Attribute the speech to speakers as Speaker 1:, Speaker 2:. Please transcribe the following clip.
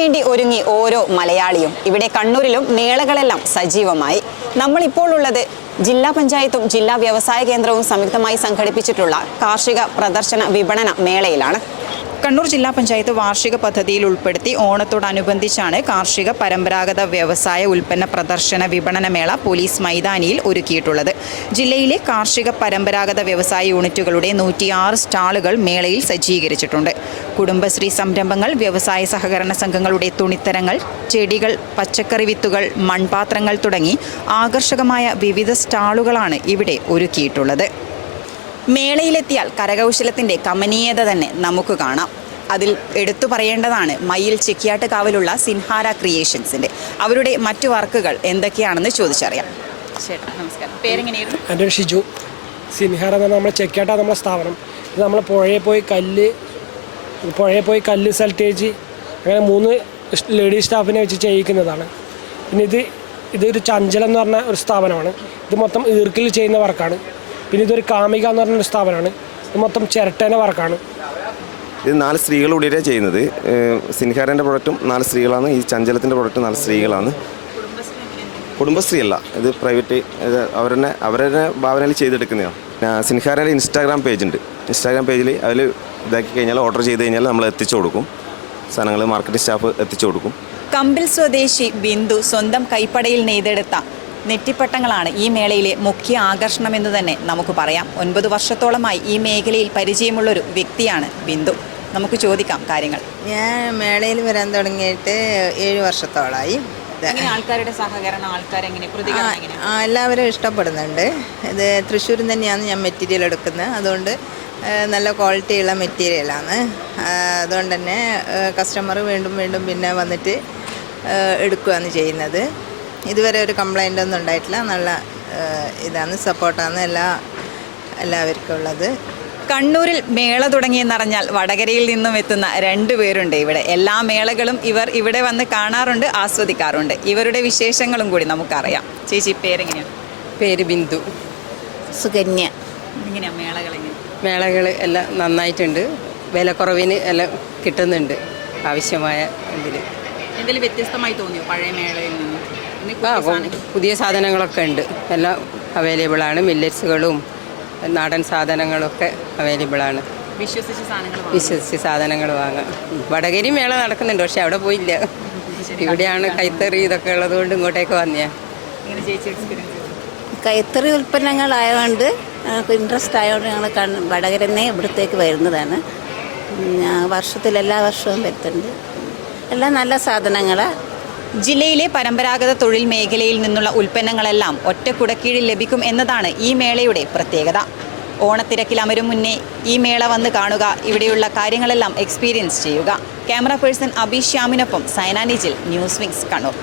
Speaker 1: വേണ്ടി ഒരുങ്ങി ഓരോ മലയാളിയും. ഇവിടെ കണ്ണൂരിലും മേളകളെല്ലാം സജീവമായി. നമ്മളിപ്പോൾ ഉള്ളത് ജില്ലാ പഞ്ചായത്തും ജില്ലാ വ്യവസായ കേന്ദ്രവും സംയുക്തമായി സംഘടിപ്പിച്ചിട്ടുള്ള കാർഷിക പ്രദർശന വിപണന മേളയിലാണ്. കണ്ണൂർ ജില്ലാ പഞ്ചായത്ത് വാർഷിക പദ്ധതിയിൽ ഉൾപ്പെടുത്തി ഓണത്തോടനുബന്ധിച്ചാണ് കാർഷിക പരമ്പരാഗത വ്യവസായ ഉൽപ്പന്ന പ്രദർശന വിപണനമേള പോലീസ് മൈതാനിയിൽ ഒരുക്കിയിട്ടുള്ളത്. ജില്ലയിലെ കാർഷിക പരമ്പരാഗത വ്യവസായ യൂണിറ്റുകളുടെ നൂറ്റിയാറ് സ്റ്റാളുകൾ മേളയിൽ സജ്ജീകരിച്ചിട്ടുണ്ട്. കുടുംബശ്രീ സംരംഭങ്ങൾ വ്യവസായ സഹകരണ സംഘങ്ങളുടെ തുണിത്തരങ്ങൾ ചെടികൾ പച്ചക്കറി വിത്തുകൾ മൺപാത്രങ്ങൾ തുടങ്ങി ആകർഷകമായ വിവിധ സ്റ്റാളുകളാണ് ഇവിടെ ഒരുക്കിയിട്ടുള്ളത്. മേളയിലെത്തിയാൽ കരകൗശലത്തിന്റെ കമനീയത തന്നെ നമുക്ക് കാണാം. അതിൽ എടുത്തു പറയേണ്ടതാണ് മയിൽ ചെക്കിയാട്ട് കാവിലുള്ള സിൻഹാര ക്രിയേഷൻസിന്റെ അവരുടെ മറ്റു വർക്കുകൾ എന്തൊക്കെയാണെന്ന് ചോദിച്ചറിയാം. ചേട്ടാ നമസ്കാരം. പേരെങ്ങനെയായിരുന്നു?
Speaker 2: എന്റെ ഷിജു. സിൻഹാര എന്ന് പറഞ്ഞാൽ നമ്മൾ ചെക്കാട്ട നമ്മളെ സ്ഥാപനം. ഇത് നമ്മൾ പുഴയിൽ പോയി കല്ല് പുഴയിൽ പോയി കല്ല് സൽട്ടേജ് അങ്ങനെ മൂന്ന് ലേഡീസ് സ്റ്റാഫിനെ വെച്ച് ചെയ്യിക്കുന്നതാണ്. പിന്നെ ഇത് ഇതൊരു ചഞ്ചലം എന്ന് പറഞ്ഞ ഒരു സ്ഥാപനമാണ്. ഇത് മൊത്തം ഈർക്കിൽ ചെയ്യുന്ന വർക്കാണ്. പിന്നെ ഇതൊരു കാമിക എന്ന് പറഞ്ഞൊരു സ്ഥാപനമാണ്. ഇത് മൊത്തം ചിരട്ടേന്റെ വർക്കാണ്.
Speaker 3: ഇത് നാല് സ്ത്രീകൾ കൂടിയിട്ടാണ് ചെയ്യുന്നത്. സിൻഹാരന്റെ പ്രൊഡക്റ്റും നാല് സ്ത്രീകളാണ്. ഈ ചഞ്ചലത്തിന്റെ പ്രൊഡക്റ്റും നാല് സ്ത്രീകളാണ്. കുടുംബശ്രീ അല്ല ഇത് പ്രൈവറ്റ് അവരെന്നെ അവരുടെ ഭാവനയിൽ ചെയ്തെടുക്കുന്നതാണ്. സിൻഹാരന്റെ ഇൻസ്റ്റാഗ്രാം പേജ് ഉണ്ട് ഇൻസ്റ്റാഗ്രാം പേജിൽ അതിൽ ഇതാക്കി കഴിഞ്ഞാൽ ഓർഡർ ചെയ്ത് കഴിഞ്ഞാൽ നമ്മൾ എത്തിച്ചു കൊടുക്കും. സാധനങ്ങൾ മാർക്കറ്റ് സ്റ്റാഫ് എത്തിച്ചു കൊടുക്കും.
Speaker 1: കമ്പിൽ സ്വദേശി ബിന്ദു സ്വന്തം കൈപ്പടയിൽ നെയ്തെടുത്ത നെറ്റിപ്പട്ടങ്ങളാണ് ഈ മേളയിലെ മുഖ്യ ആകർഷണം എന്ന് തന്നെ നമുക്ക് പറയാം. ഒൻപത് വർഷത്തോളമായി ഈ മേഖലയിൽ പരിചയമുള്ളൊരു വ്യക്തിയാണ് ബിന്ദു. നമുക്ക് ചോദിക്കാം കാര്യങ്ങൾ.
Speaker 4: ഞാൻ മേളയിൽ വരാൻ തുടങ്ങിയിട്ട് ഏഴ് വർഷത്തോളമായി
Speaker 1: ആൾക്കാരുടെ സഹകരണം ആൾക്കാരെങ്ങനെ
Speaker 4: എല്ലാവരും ഇഷ്ടപ്പെടുന്നുണ്ട്. ഇത് തൃശ്ശൂരിൽ തന്നെയാണ് ഞാൻ മെറ്റീരിയൽ എടുക്കുന്നത്. അതുകൊണ്ട് നല്ല ക്വാളിറ്റിയുള്ള മെറ്റീരിയലാണ് അതുകൊണ്ട് തന്നെ കസ്റ്റമർ വീണ്ടും വീണ്ടും പിന്നെ വന്നിട്ട് എടുക്കുകയാണ് ചെയ്യുന്നത്. ഇതുവരെ ഒരു കംപ്ലൈന്റ് ഒന്നും ഉണ്ടായിട്ടില്ല. നല്ല ഇതാണ് സപ്പോർട്ടാണ് എല്ലാ എല്ലാവർക്കും ഉള്ളത്.
Speaker 1: കണ്ണൂരിൽ മേള തുടങ്ങിയെന്നറിഞ്ഞാൽ വടകരയിൽ നിന്നും എത്തുന്ന രണ്ടു പേരുണ്ട് ഇവിടെ. എല്ലാ മേളകളും ഇവർ ഇവിടെ വന്ന് കാണാറുണ്ട് ആസ്വദിക്കാറുണ്ട്. ഇവരുടെ വിശേഷങ്ങളും കൂടി നമുക്കറിയാം. ചേച്ചി പേരെങ്ങനെയാണ്
Speaker 5: പേര് ബിന്ദു.
Speaker 6: സുകന്യ.
Speaker 1: എങ്ങനെയാണ് മേളകൾ
Speaker 5: മേളകൾ എല്ലാം നന്നായിട്ടുണ്ട്. വിലക്കുറവിന് എല്ലാം കിട്ടുന്നുണ്ട് ആവശ്യമായ ഇതിൽ
Speaker 1: എന്തെങ്കിലും വ്യത്യസ്തമായി തോന്നിയോ പഴയ മേളയിൽ നിന്നും?
Speaker 5: ആ
Speaker 1: പുതിയ
Speaker 5: സാധനങ്ങളൊക്കെ ഉണ്ട്. എല്ലാം അവൈലബിൾ ആണ്. മില്ലറ്റ്സുകളും നാടൻ സാധനങ്ങളൊക്കെ
Speaker 1: അവൈലബിൾ ആണ്.
Speaker 5: വിശ്വസിച്ച് സാധനങ്ങൾ വാങ്ങാം. വടകരി മേള നടക്കുന്നുണ്ട് പക്ഷെ അവിടെ പോയില്ല. ഇവിടെയാണ് കൈത്തറി ഇതൊക്കെ ഉള്ളത് കൊണ്ട് ഇങ്ങോട്ടേക്ക് വന്നേ.
Speaker 1: എങ്ങനെ ചേച്ചി എക്സ്പീരിയൻസ്
Speaker 6: കൈത്തറി ഉൽപ്പന്നങ്ങളായതുകൊണ്ട് ഞങ്ങൾക്ക് ഇൻട്രസ്റ്റ് ആയതുകൊണ്ട് ഞങ്ങൾ കൺ വടകരന്നേ ഇവിടത്തേക്ക് വരുന്നതാണ്. ഞാൻ വർഷത്തിൽ എല്ലാ വർഷവും വരുത്തുന്നുണ്ട് എല്ലാം നല്ല സാധനങ്ങളാണ്
Speaker 1: ജില്ലയിലെ പരമ്പരാഗത തൊഴിൽ മേഖലയിൽ നിന്നുള്ള ഉൽപ്പന്നങ്ങളെല്ലാം ഒറ്റക്കുടക്കീഴിൽ ലഭിക്കും എന്നതാണ് ഈ മേളയുടെ പ്രത്യേകത. ഓണത്തിരക്കിൽ അമരും മുന്നേ ഈ മേള വന്ന് കാണുക ഇവിടെയുള്ള കാര്യങ്ങളെല്ലാം എക്സ്പീരിയൻസ് ചെയ്യുക. ക്യാമറ പേഴ്സൺ അബി ശ്യാമിനൊപ്പം സൈനാനിജിൽ ന്യൂസ് വിങ്സ് കണ്ണൂർ.